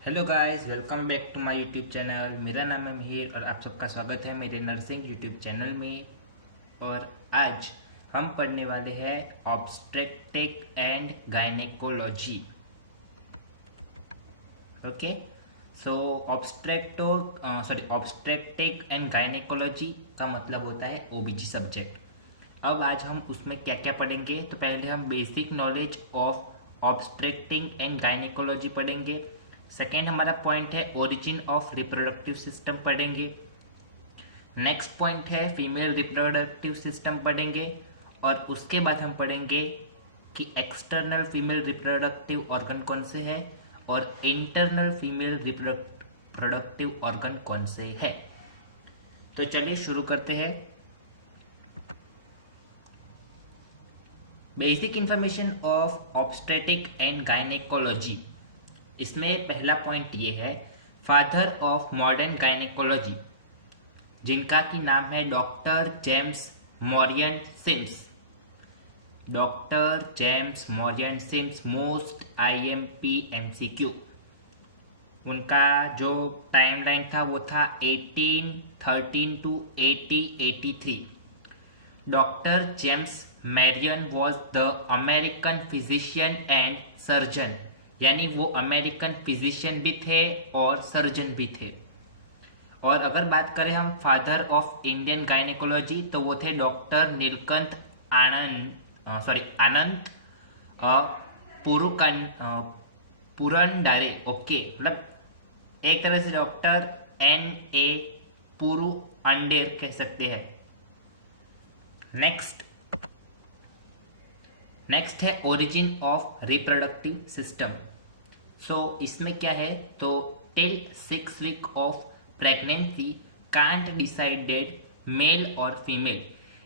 Hello guys, welcome back to my YouTube channel. मेरा नाम है मिहिर और आप सबका स्वागत है मेरे नर्सिंग यूट्यूब चैनल में। और आज हम पढ़ने वाले हैं obstetric and gynaecology. Okay, so obstetric and gynaecology का मतलब होता है ओबीजी सब्जेक्ट। अब आज हम उसमें क्या क्या पढ़ेंगे, तो पहले हम basic knowledge of obstetrics and gynaecology पढ़ेंगे। सेकेंड हमारा पॉइंट है ओरिजिन ऑफ रिप्रोडक्टिव सिस्टम पढ़ेंगे। नेक्स्ट पॉइंट है फीमेल रिप्रोडक्टिव सिस्टम पढ़ेंगे। और उसके बाद हम पढ़ेंगे कि एक्सटर्नल फीमेल रिप्रोडक्टिव ऑर्गन कौन से है और इंटरनल फीमेल रिप्रोडक्टिव ऑर्गन कौन से है। तो चलिए शुरू करते हैं। Basic information of obstetric and gynaecology. इसमें पहला पॉइंट ये है, फादर ऑफ मॉडर्न गायनेकोलॉजी, जिनका की नाम है doctor James Marion Sims. Doctor James Marion Sims, most IMP MCQ। उनका जो टाइमलाइन था वो था 1813 to 1883। Doctor James Marion was the American physician and surgeon, यानी वो अमेरिकन फिजिशियन भी थे और सर्जन भी थे। और अगर बात करें हम फादर ऑफ इंडियन गायनेकोलॉजी, तो वो थे डॉक्टर नीलकंठ आनंद पुरंडारे। ओके, मतलब एक तरह से डॉक्टर NA पुरु अंडेर कह सकते हैं। नेक्स्ट है origin of reproductive system. So इसमें क्या है, तो till 6 week of pregnancy can't decided male और फीमेल,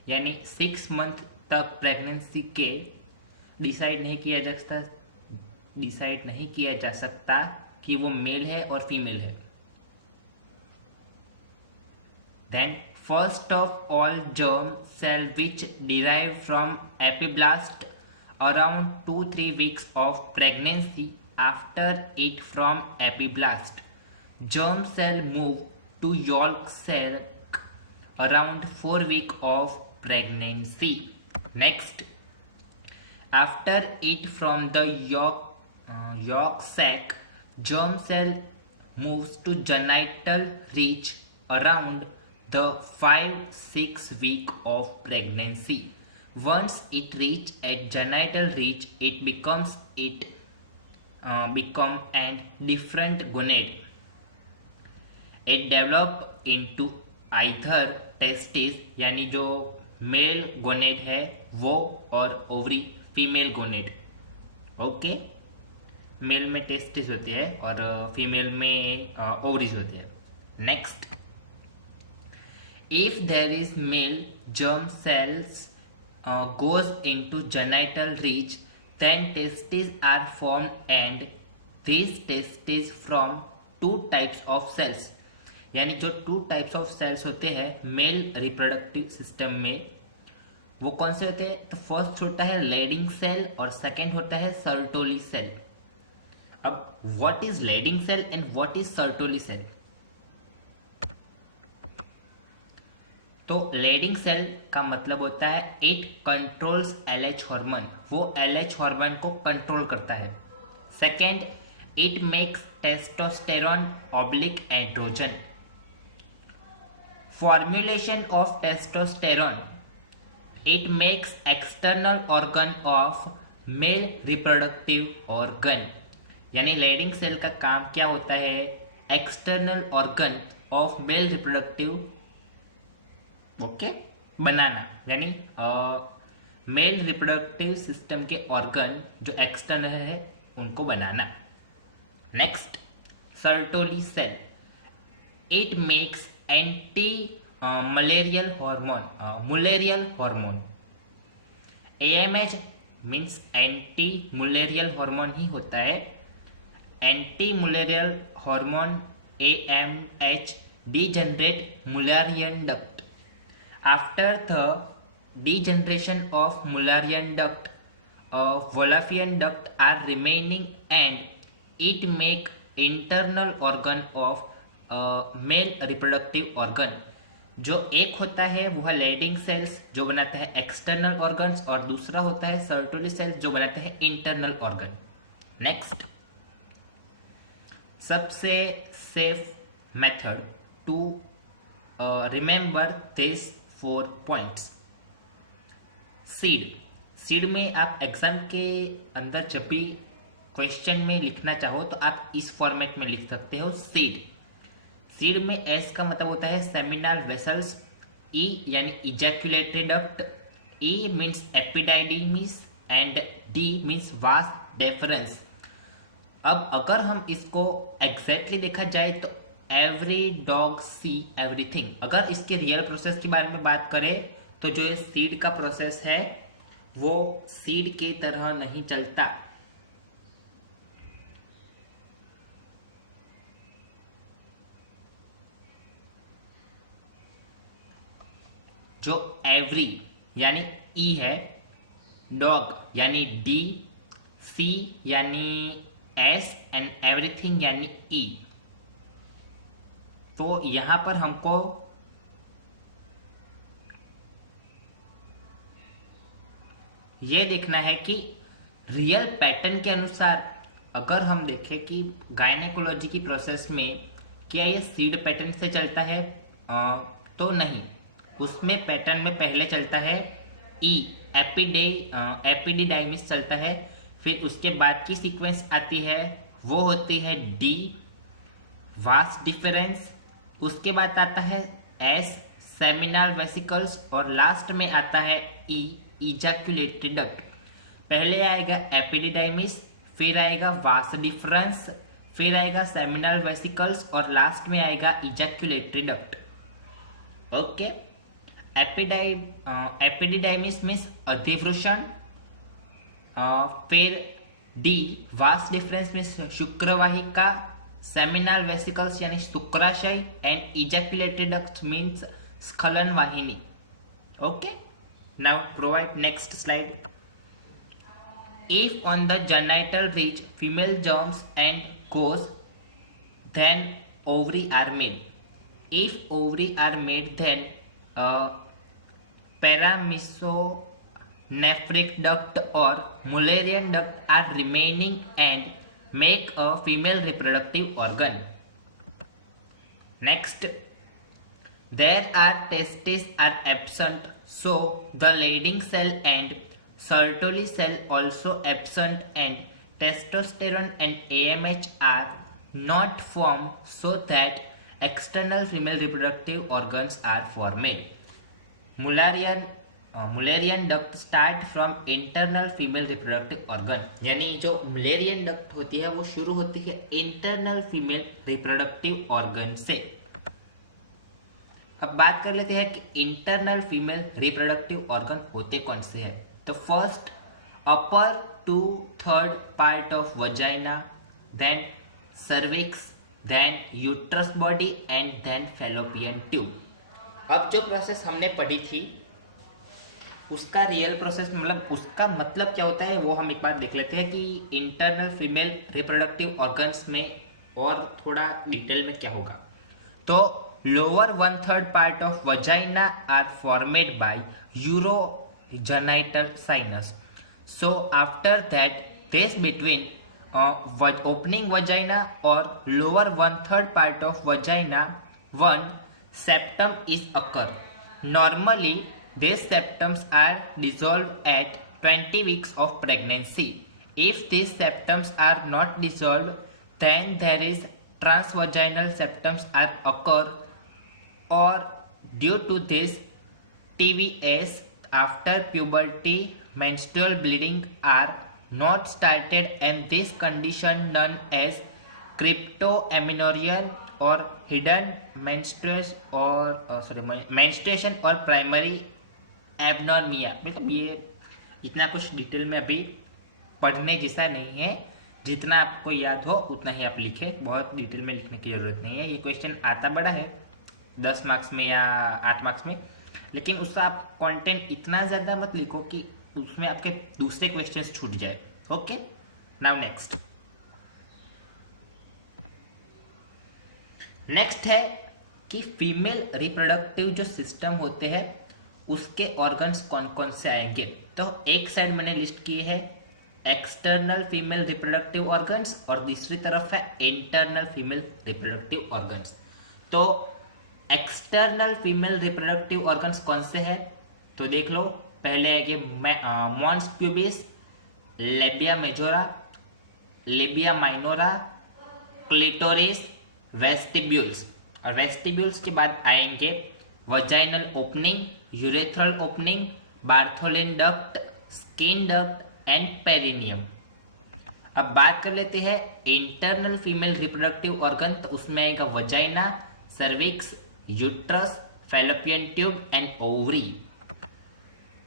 यानी 6 मंथ तक प्रेगनेंसी के डिसाइड नहीं किया जा सकता कि वो मेल है और फीमेल है। Then first of all germ cell which derive from epiblast around 2-3 weeks of pregnancy. After it from epiblast, germ cell move to yolk cell around 4 weeks of pregnancy. Next, after it from the yolk sac, germ cell moves to genital reach around the 5-6 week of pregnancy. Once it reach at genital reach, it become an different gonad. It develop into either testis, यानी जो mail gonad है वो, और ovary female gonad. Okay, male में testis होती है और female में ओवरीज होती है। Next, if there is male germ cells goes into genital reach, then testes are formed, and these testes from 2 types of cells, यानी जो 2 types of cells होते हैं मेल रिप्रोडक्टिव सिस्टम में, वो कौन से होते हैं, तो फर्स्ट होता है लेडिंग सेल और सेकेंड होता है सर्टोली सेल। अब what is Leydig cell and what is Sertoli cell? तो लेडिंग सेल का मतलब होता है इट कंट्रोल्स LH हार्मोन, वो LH हार्मोन को कंट्रोल करता है। Second, it makes testosterone oblique androgen. Formulation of testosterone, it makes external organ of male reproductive organ, यानी लेडिंग सेल का काम क्या होता है, external organ of male reproductive बनाना, यानी मेल रिप्रोडक्टिव सिस्टम के ऑर्गन जो एक्सटर्नल है उनको बनाना। Next, Sertoli cell, it makes anti Mullerian hormone. AMH means anti Mullerian hormone ही होता है। Anti Mullerian hormone AMH degenerate Mullerian duct. After the degeneration of Mullerian duct, Wolffian duct are remaining, and it make internal organ of male reproductive organ. जो एक होता है वो है lending sales जो बनाते हैं एक्सटर्नल ऑर्गन्स, और दूसरा होता है सर्टोली सेल्स जो बनाते हैं इंटरनल ऑर्गन। नेक्स्ट, सबसे safe method to remember this 4 points. सीड में आप एग्जाम के अंदर जब भी क्वेश्चन में लिखना चाहो तो आप इस फॉर्मेट में लिख सकते हो सीड में एस का मतलब होता है सेमिनल वेसल्स, ई यानी ejaculatory duct, E means epididymis and D means vas deferens. अब अगर हम इसको एग्जैक्टली देखा जाए तो एवरी डॉग सी एवरीथिंग। अगर इसके रियल प्रोसेस के बारे में बात करें तो जो ये सीड का प्रोसेस है वो सीड के तरह नहीं चलता। जो एवरी यानी ई है, डॉग यानी डी, सी यानी एस एंड एवरीथिंग यानी ई। तो यहां पर हमको ये देखना है कि रियल पैटर्न के अनुसार अगर हम देखें कि गायनेकोलॉजी की प्रोसेस में क्या ये सीड पैटर्न से चलता है, तो नहीं। उसमें पैटर्न में पहले चलता है ई, एपिडिडाइमिस चलता है, फिर उसके बाद की सीक्वेंस आती है वो होती है डी, वास डिफरेंस, उसके बाद आता है एस, सेमिनल वेसिकल्स, और लास्ट में आता है ई, इजैक्यूलेटरी डक्ट। पहले आएगा एपिडिडाइमिस, फिर आएगा वास डिफरेंस, फिर आएगा सेमिनल वेसिकल्स, और लास्ट में आएगा ejaculatory duct. Okay, epididymis means अधिवृषण, फिर डी वास डिफरेंस मीन्स शुक्रवाहिका, सेमिनल वेसिकल्स यानी शुक्राशय, एंड इजैक्यूलेटरी डक्ट मीन्स स्खलन वाहिनी। Okay, now provide next slide. If on the genital ridge female germs and goes, then ovary are made. If ovary are made, then paramesonephric duct or Mullerian duct are remaining and make a female reproductive organ. Next, there are testes are absent, so the Leydig cell and Sertoli cell also absent, and testosterone and AMH are not formed, so that external female reproductive organs are formed. Mullerian duct start from internal female reproductive organ, यानी जो Mullerian duct होती है वो शुरू होती है internal female reproductive organ से। अब बात कर लेते हैं कि इंटरनल फीमेल रिप्रोडक्टिव ऑर्गन होते कौन से हैं। तो first, upper to third part of vagina, then cervix, then uterus body, and then fallopian tube. अब जो प्रोसेस हमने पढ़ी थी उसका रियल प्रोसेस उसका मतलब क्या होता है वो हम एक बार देख लेते हैं कि इंटरनल फीमेल रिप्रोडक्टिव ऑर्गन्स में और थोड़ा डिटेल में क्या होगा। तो lower 1/3 part of vagina are formed by urogenital sinus. So after that, this between opening vagina or lower 1/3 part of vagina, one septum is occur. Normally, these septums are dissolved at 20 weeks of pregnancy. If these septums are not dissolved, then there is transvaginal septums are occur, or due to this TVS after puberty menstrual bleeding are not started, and this condition known as cryptoamenorrhea or hidden menstruation or primary एबनॉर्मिया। मतलब ये इतना कुछ detail में अभी पढ़ने जैसा नहीं है, जितना आपको याद हो उतना ही आप लिखें, बहुत डिटेल में लिखने की ज़रूरत नहीं है। ये क्वेश्चन आता बड़ा है 10 मार्क्स में या 8 मार्क्स में, लेकिन उसका आप कंटेंट इतना ज़्यादा मत लिखो कि उसमें आपके दूसरे क्वेश्चंस छूट जाए। ओके, नाउ नेक्स्ट, नेक्स्ट है कि फीमेल रिप्रोडक्टिव जो सिस्टम होते हैं उसके ऑर्गन्स कौन कौन से आएंगे। तो एक साइड मैंने लिस्ट किए हैं एक्सटर्नल फीमेल रिप्रोडक्टिव ऑर्गन्स और दूसरी तरफ है इंटरनल फीमेल रिप्रोडक्टिव ऑर्गन्स। तो एक्सटर्नल फीमेल रिप्रोडक्टिव ऑर्गन्स कौन से हैं तो देख लो। पहले आएंगे mons pubis, labia majora, labia minora, clitoris, vestibules. और वेस्टिब्यूल्स के बाद आएंगे vaginal opening, urethral opening, Bartholin duct, skin duct and perineum. अब बात कर लेते हैं इंटरनल फीमेल रिप्रोडक्टिव ऑर्गन। तो उसमें आएगा vagina, cervix, uterus, fallopian tube and ovary.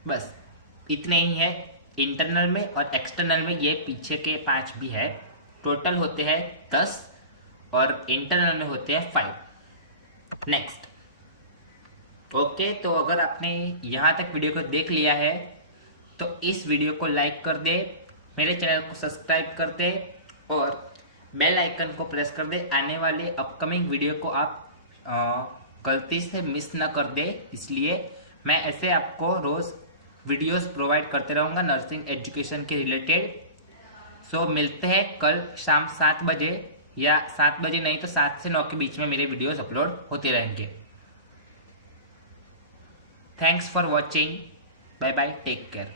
बस इतने ही है इंटरनल में, और एक्सटर्नल में ये पीछे के 5 भी है। टोटल होते हैं 10 और इंटरनल में होते हैं 5। नेक्स्ट ओके, तो अगर आपने यहाँ तक वीडियो को देख लिया है तो इस वीडियो को लाइक कर दे, मेरे चैनल को सब्सक्राइब कर दे और बेल आइकन को प्रेस कर दे। आने वाले अपकमिंग वीडियो को आप गलती से मिस ना कर दे, इसलिए मैं ऐसे आपको रोज़ वीडियोस प्रोवाइड करते रहूँगा नर्सिंग एजुकेशन के रिलेटेड। सो मिलते हैं कल शाम 7 बजे, या 7 बजे नहीं तो 7 से 9 के बीच में मेरे वीडियोस अपलोड होते रहेंगे। Thanks for watching, bye bye, take care.